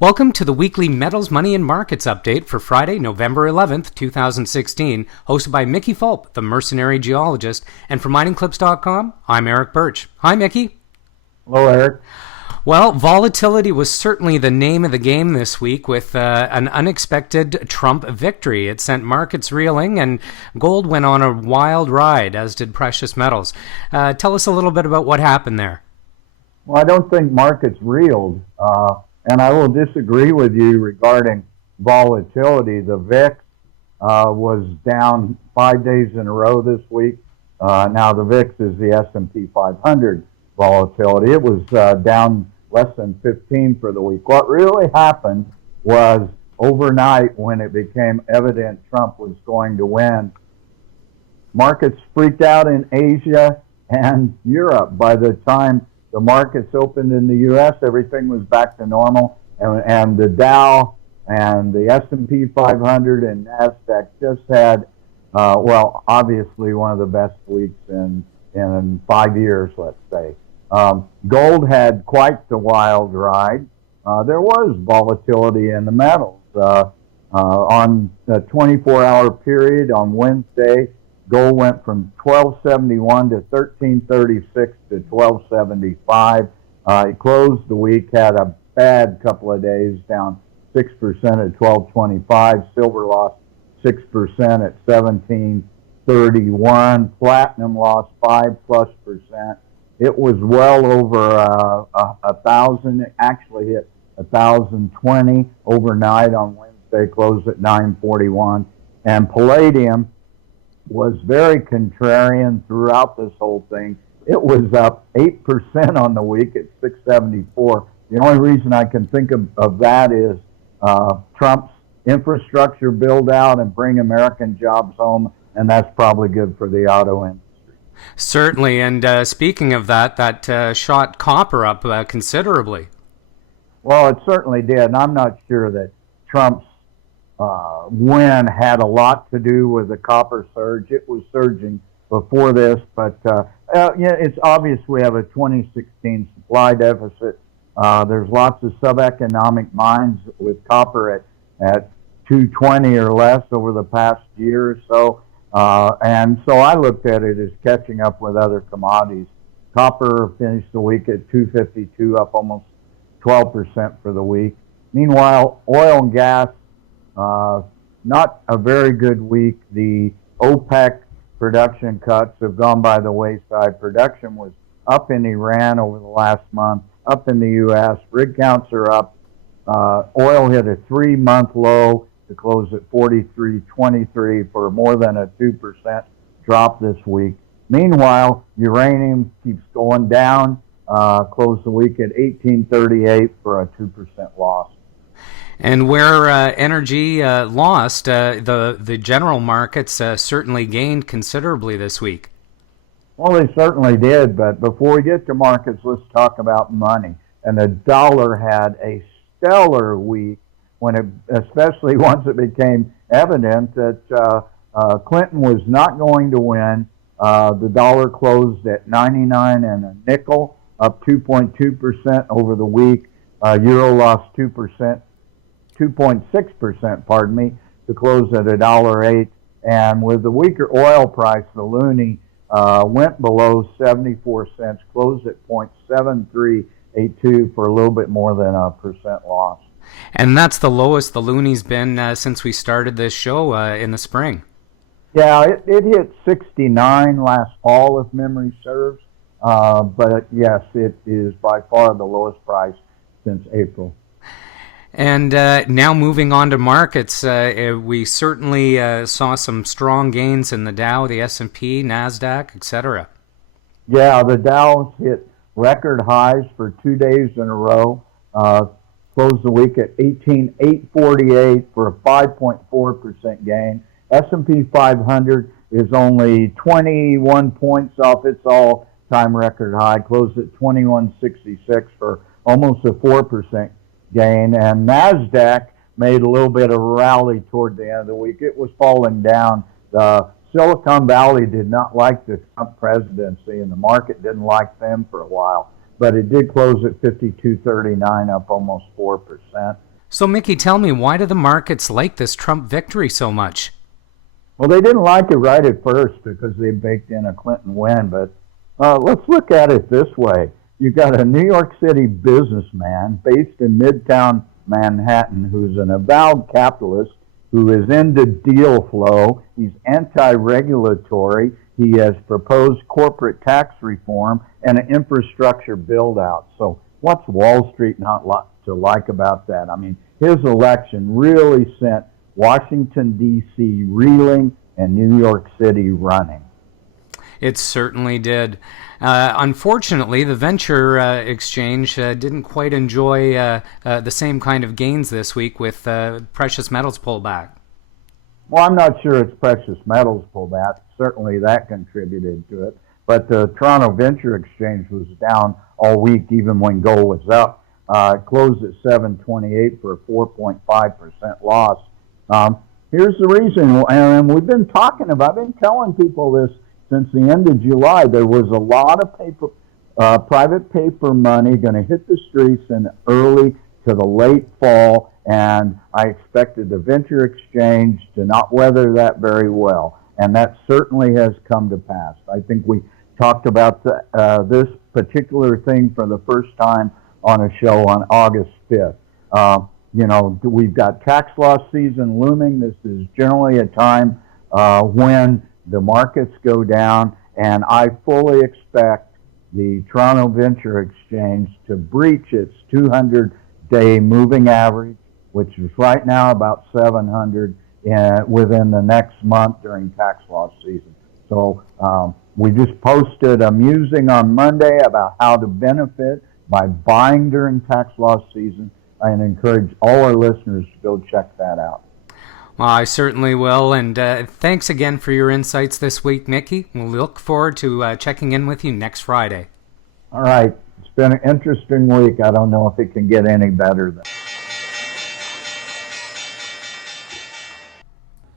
Welcome to the weekly Metals, Money, and Markets update for Friday, November 11th, 2016, hosted by Mickey Fulp, the Mercenary Geologist. And from miningclips.com, I'm Erick Bertsch. Hi, Mickey. Hello, Eric. Well, volatility was certainly the name of the game this week with an unexpected Trump victory. It sent markets reeling, and gold went on a wild ride, as did precious metals. Tell us a little bit about what happened there. Well, I don't think markets reeled, and I will disagree with you regarding volatility. The VIX was down 5 days in a row this week. Now the VIX is the S&P 500 volatility. It was down less than 15 for the week. What really happened was overnight, when it became evident Trump was going to win, markets freaked out in Asia and Europe. By the time the markets opened in the U.S., everything was back to normal, and the Dow and the S&P 500 and NASDAQ just had, obviously one of the best weeks in 5 years, let's say. Gold had quite the wild ride. There was volatility in the metals. On the 24-hour period on Wednesday, gold went from 1271 to 1336 to 1275. It closed the week, had a bad couple of days, down 6% at 1225. Silver lost 6% at 1731. Platinum lost 5+%. It was well over 1,000. It actually hit 1,020 overnight on Wednesday, closed at 941. And palladium was very contrarian throughout this whole thing. It was up 8% on the week at 674. The only reason I can think of that is Trump's infrastructure build out and bring American jobs home, and that's probably good for the auto industry. Certainly, and speaking of that shot copper up considerably. Well, it certainly did, and I'm not sure that Trump's win had a lot to do with the copper surge. It was surging before this, but it's obvious we have a 2016 supply deficit. There's lots of sub-economic mines with copper at 220 or less over the past year or so. And so I looked at it as catching up with other commodities. Copper finished the week at 252, up almost 12% for the week. Meanwhile, oil and gas, not a very good week. The OPEC production cuts have gone by the wayside. Production was up in Iran over the last month, up in the U.S. Rig counts are up. Oil hit a 3-month low to close at 43.23 for more than a 2% drop this week. Meanwhile, uranium keeps going down, closed the week at 1838 for a 2% loss. And where energy lost, the general markets certainly gained considerably this week. Well, they certainly did, but before we get to markets, let's talk about money. And the dollar had a stellar week, especially once it became evident that Clinton was not going to win. The dollar closed at 99 and a nickel, up 2.2% over the week. Euro lost 2.6%, pardon me, to close at $1.08. And with the weaker oil price, the loonie went below 74 cents, closed at 0.7382 for a little bit more than a percent loss. And that's the lowest the loonie's been since we started this show in the spring. Yeah, it hit 69 last fall, if memory serves. But yes, it is by far the lowest price since April. And now moving on to markets, we certainly saw some strong gains in the Dow, the S&P, NASDAQ, etc. Yeah, the Dow hit record highs for 2 days in a row. Closed the week at 18,848 for a 5.4% gain. S&P 500 is only 21 points off its all-time record high, closed at 2166 for almost a 4% gain. And NASDAQ made a little bit of a rally toward the end of the week. It was falling down. Silicon Valley did not like the Trump presidency, and the market didn't like them for a while. But it did close at 52.39, up almost 4%. So, Mickey, tell me, why do the markets like this Trump victory so much? Well, they didn't like it right at first because they baked in a Clinton win, but let's look at it this way. You've got a New York City businessman based in Midtown Manhattan who's an avowed capitalist who is into deal flow. He's anti-regulatory. He has proposed corporate tax reform and an infrastructure build-out. So what's Wall Street not to like about that? I mean, his election really sent Washington, D.C. reeling and New York City running. It certainly did. Unfortunately, the venture exchange didn't quite enjoy the same kind of gains this week with precious metals pullback. Well, I'm not sure it's precious metals pullback. Certainly that contributed to it. But the Toronto Venture Exchange was down all week, even when gold was up. It closed at 728 for a 4.5% loss. Here's the reason, and we've been I've been telling people this since the end of July. There was a lot of private paper money going to hit the streets in early to the late fall, and I expected the venture exchange to not weather that very well, and that certainly has come to pass. I think we talked about this particular thing for the first time on a show on August 5th. We've got tax loss season looming. This is generally a time when the markets go down, and I fully expect the Toronto Venture Exchange to breach its 200-day moving average, which is right now about 700 within the next month during tax loss season. So we just posted a musing on Monday about how to benefit by buying during tax loss season. I encourage all our listeners to go check that out. Well, I certainly will, and thanks again for your insights this week, Mickey. We'll look forward to checking in with you next Friday. All right. It's been an interesting week. I don't know if it can get any better than